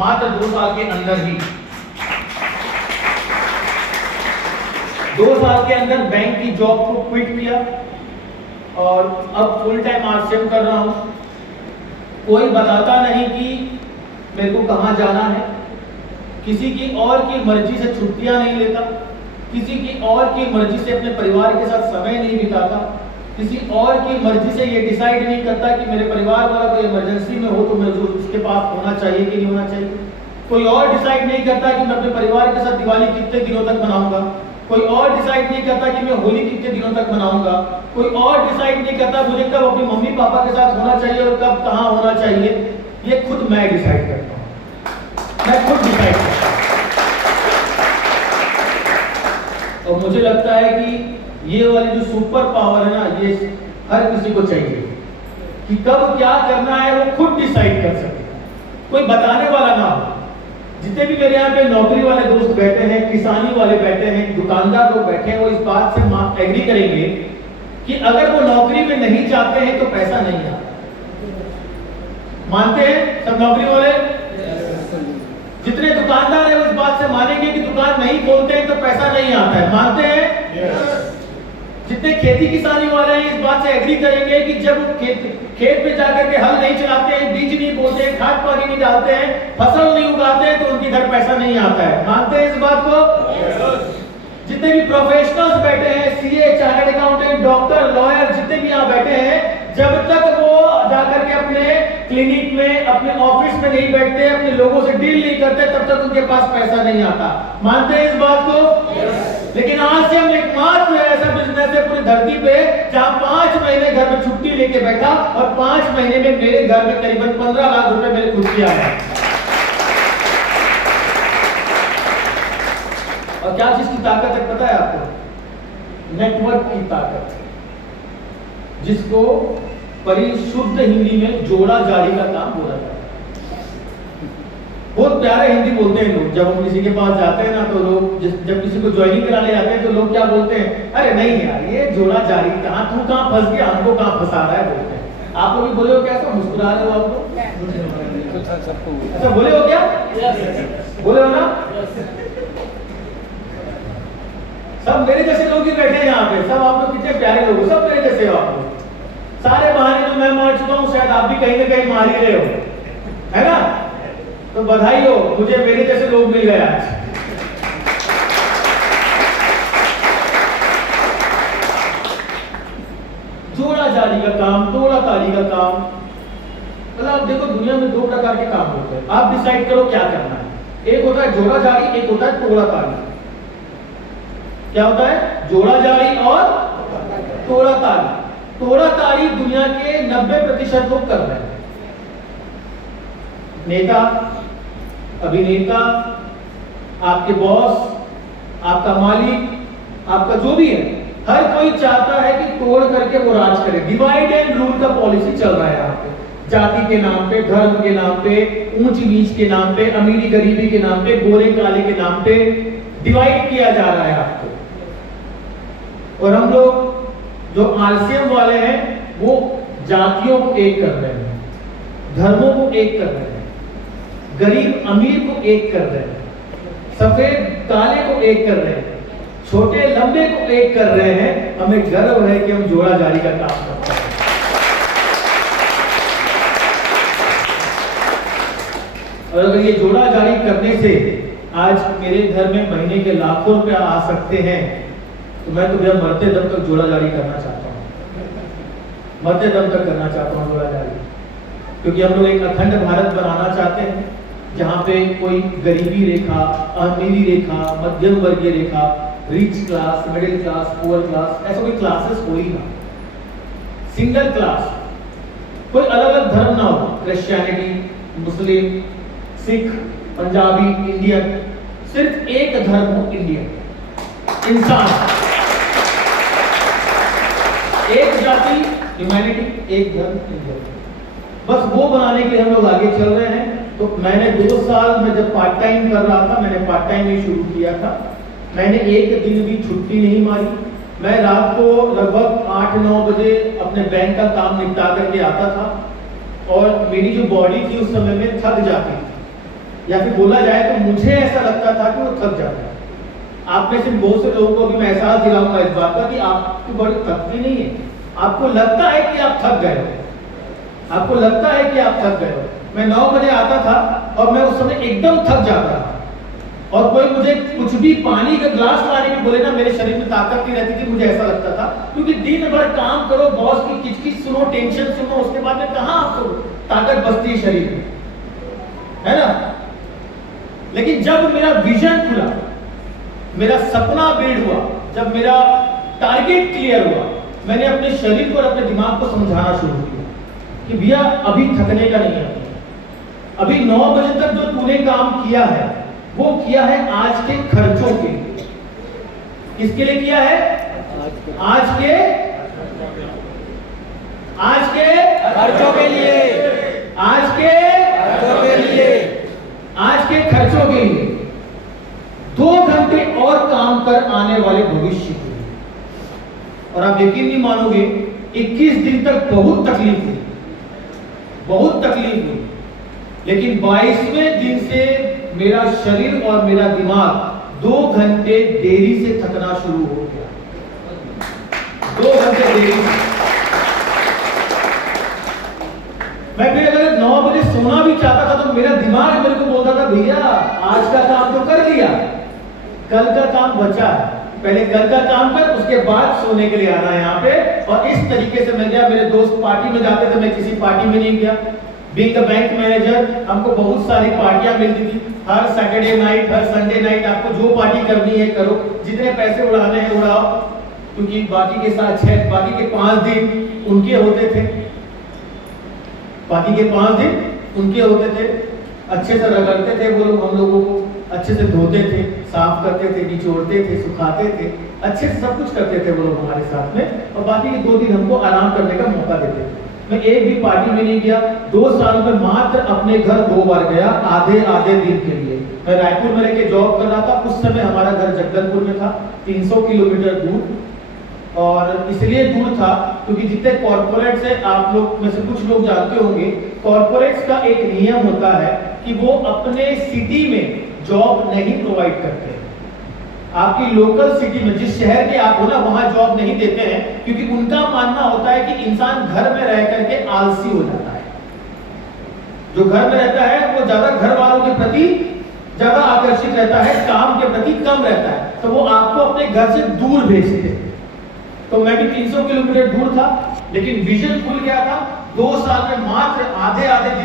मात्र 2 साल के अंदर ही। 2 साल के अंदर बैंक की जॉब को क्विट किया और अब फुल टाइम आरसीएम कर रहा हूं। कोई बताता नहीं कि मेरे को कहां जाना है, किसी की और की मर्जी से छुट्टियां नहीं लेता, किसी की और की मर्जी से अपने परिवार के साथ समय नहीं बिताता, किसी और की मर्जी से ये डिसाइड नहीं करता कि मेरे परिवार वाला कोई इमरजेंसी में हो तो मैं जो उसके पास होना चाहिए कि नहीं होना चाहिए। कोई और डिसाइड नहीं करता कि मैं अपने परिवार के साथ दिवाली कितने दिनों तक मनाऊंगा, कोई और डिसाइड नहीं करता कि मैं होली कितने दिनों तक मनाऊंगा, कोई और डिसाइड नहीं करता मुझे कब अपनी मम्मी पापा के साथ होना चाहिए और कब कहां होना चाहिए। ये खुद मैं डिसाइड करता हूं, मैं खुद डिसाइड करता हूं। और मुझे लगता है कि ये वाली जो सुपर पावर है ना, ये हर किसी को चाहिए कि कब क्या करना है वो खुद डिसाइड कर सके, कोई बताने वाला ना हो। जितने भी मेरे यहाँ पे नौकरी वाले दोस्त बैठे हैं, किसानी वाले बैठे हैं, दुकानदार लोग बैठे हैं, वो इस बात से एग्री करेंगे कि अगर वो नौकरी में नहीं जाते हैं तो पैसा नहीं आता। मानते हैं सब नौकरी वाले? जितने दुकानदार हैं वो इस बात से मानेंगे कि दुकान नहीं खोलते हैं तो पैसा नहीं आता है। मानते हैं? जितने खेती किसानी वाले हैं इस बात से एग्री करेंगे कि जब खेत पे जाकर के हल नहीं चलाते हैं, बीज नहीं बोते हैं, खाद पानी नहीं डालते हैं, फसल नहीं उगाते हैं तो उनके घर पैसा नहीं आता है। मानते हैं इस बात को? जितने भी प्रोफेशनल्स बैठे हैं, CA, chartered accountant, doctor, lawyer, जितने भी यहाँ बैठे हैं, जब तक वो जाकर के अपने क्लिनिक में, अपने ऑफिस में नहीं बैठते, अपने लोगों से डील नहीं करते, तब तक उनके पास पैसा नहीं आता। मानते हैं इस बात को? लेकिन आज से हम एकमात्र ऐसा बिजनेस है पूरी धरती पे जहां 5 महीने घर में छुट्टी लेके बैठा और 5 महीने में मेरे घर में करीबन 15 लाख रुपए मेरे खुद के आए। और क्या चीज की ताकत है पता है आपको? नेटवर्क की ताकत, जिसको परिशुद्ध हिंदी में जोड़ा जारी का काम बोला जाता है। बहुत प्यारे हिंदी बोलते हैं लोग। जब हम किसी के पास जाते हैं ना तो लोग जब किसी को ज्वाइनिंग कराने जाते हैं तो लोग क्या बोलते हैं? अरे नहीं यार, ये जोड़ा जारी कहां, तू कहां फंस गया, हमको कहां फंसा रहा है, बोलते हैं। आप लोग भी बोले हो क्या? ऐसा मुस्कुरा रहे हो आप लोग? अच्छा बोले हो क्या? बोले हो ना? सब मेरे जैसे लोग ही बैठे हैं यहाँ पे। सब आप लोग कितने प्यारे लोग हो, सब मेरे जैसे हो आप लोग। सारे बहाने जो मैं मार चुका हूँ शायद आप भी कहीं ना कहीं मार ही रहे हो, है ना? तो बधाई हो, मुझे मेरे जैसे लोग मिल गए आज। जोड़ा जारी का काम, तोड़ा तारी का काम। मतलब आप देखो दुनिया में 2 प्रकार के काम होते हैं। आप डिसाइड करो क्या करना है। एक होता है जोड़ा जारी, एक होता है तोड़ा तारी। क्या होता है? जोड़ा जारी और तोड़ा तारी। तोड़ा तारी दुनिया के 90% लोग कर रहे हैं। नेता, अभिनेता, आपके बॉस, आपका मालिक, आपका जो भी है, हर कोई चाहता है कि तोड़ करके वो राज करे। डिवाइड एंड रूल का पॉलिसी चल रहा है यहाँ पे। जाति के नाम पे, धर्म के नाम पे, ऊंच नीच के नाम पे, अमीरी गरीबी के नाम पे, गोरे काले के नाम पे डिवाइड किया जा रहा है आपको। और हम लोग जो आरसीएम वाले हैं वो जातियों को एक कर रहे हैं, धर्मों को एक कर रहे हैं, गरीब अमीर को एक कर रहे हैं, सफेद काले को एक कर रहे हैं, छोटे लंबे को एक कर रहे हैं। हमें गर्व है कि हम जोड़ा जारी का काम करते हैं। और अगर ये जोड़ा जारी करने से आज मेरे घर में महीने के लाखों रुपए आ सकते हैं तो मैं तो भैया मरते दम तक जोड़ा जारी करना चाहता हूँ, मरते दम तक करना चाहता हूँ जोड़ा जारी। क्योंकि हम लोग एक अखंड भारत बनाना चाहते हैं जहाँ पे कोई गरीबी रेखा, अमीरी रेखा, मध्यम वर्गीय रेखा, rich class, middle class, poor class, ऐसा कोई क्लासेस हो ही ना। सिंगल क्लास, कोई अलग अलग धर्म ना हो, क्रिश्चियनिटी, मुस्लिम, सिख, पंजाबी, इंडियन, सिर्फ एक धर्म हो, इंडियन इंसान, एक जाति, ह्यूमैनिटी, एक धर्म, इंडियन। बस वो बनाने के लिए हम लोग आगे चल रहे हैं। तो मैंने 2 साल में जब पार्ट टाइम कर रहा था, मैंने पार्ट टाइम ही शुरू किया था। मैंने एक दिन भी छुट्टी नहीं मारी। मैं रात को लगभग 8-9 बजे अपने बैंक का काम निपटा करके आता था और मेरी जो बॉडी थी उस समय में थक जाती थी, या फिर बोला जाए तो मुझे ऐसा लगता था कि वो थक जाता है। आप में से बहुत से लोगों को भी मैं एहसास दिलाऊंगा इस बात का कि आपकी बॉडी थकती नहीं है, आपको लगता है कि आप थक गए हो, आपको लगता है कि आप थक गए हो। मैं 9 बजे आता था और मैं उस समय एकदम थक जाता था, और कोई मुझे कुछ भी पानी का ग्लास लाने के बोले ना, मेरे शरीर में ताकत नहीं रहती थी, मुझे ऐसा लगता था। क्योंकि दिन भर काम करो, बॉस की किचकिच सुनो, टेंशन सुनो, उसके बाद में कहां आपको ताकत बचती है शरीर में, है ना। लेकिन जब मेरा विजन खुला, मेरा सपना बिल्ड हुआ, जब मेरा टारगेट क्लियर हुआ, मैंने अपने शरीर को और अपने दिमाग को समझाना शुरू किया कि भैया अभी थकने का नहीं है, अभी 9 बजे तक जो तूने काम किया है वो किया है आज के खर्चों के लिए। किसके लिए किया है? आज के खर्चों के लिए, आज के खर्चों के लिए, आज के खर्चों के लिए। 2 घंटे और काम कर आने वाले भविष्य के लिए। और आप यकीन नहीं मानोगे, 21 दिन तक बहुत तकलीफ हुई, बहुत तकलीफ हुई, लेकिन 22वें दिन से मेरा शरीर और मेरा दिमाग 2 घंटे देरी से थकना शुरू हो गया। 2 घंटे देरी से। मैं फिर अगर 9 बजे सोना भी चाहता था तो मेरा दिमाग मेरे को बोलता था भैया आज का काम तो कर लिया, कल का काम बचा है, पहले कल का काम कर, उसके बाद सोने के लिए आना है यहाँ पे। और इस तरीके से मैं गया। मेरे दोस्त पार्टी में जाते थे, मैं किसी पार्टी में नहीं गया। बीइंग अ बैंक मैनेजर, हमको बहुत सारी पार्टियां मिलती थी। हर सैटरडे नाइट, हर संडे नाइट आपको जो पार्टी करनी है करो, जितने पैसे उड़ाने हैं उड़ाओ, क्योंकि बाकी के 5 दिन उनके होते थे, बाकी के 5 दिन उनके होते थे। अच्छे से रगड़ते थे वो लोग हम लोगों को, अच्छे से धोते थे, साफ करते थे, निचोड़ते थे, सुखाते थे, अच्छे से सब कुछ करते थे वो लोग हमारे साथ में। और बाकी के 2 दिन हमको आराम करने का मौका देते थे। मैं एक भी पार्टी में नहीं गया। 2 साल में मात्र अपने घर 2 बार गया, आधे दिन के लिए। मैं रायपुर में रह के जॉब कर रहा था, उस समय हमारा घर जगदलपुर में था, 300 किलोमीटर दूर। और इसलिए दूर था क्योंकि जितने कॉर्पोरेट्स है, आप लोग में से कुछ लोग जानते होंगे, कॉर्पोरेट्स का एक नियम होता है कि वो अपने सिटी में जॉब नहीं प्रोवाइड करते। आपकी लोकल सिटी में, जिस शहर के आप हो ना, वहां जॉब नहीं देते हैं, क्योंकि उनका मानना होता है कि इंसान घर में रह करके आलसी हो जाता है। जो घर में रहता है वो ज्यादा घर वालों के प्रति ज्यादा आकर्षित रहता है, काम के प्रति कम रहता है, तो वो आपको अपने घर से दूर भेजते हैं। तो मैं भी 300 किलोमीटर दूर था, लेकिन विजन खुल गया था। 2 साल में मात्र आधे दिन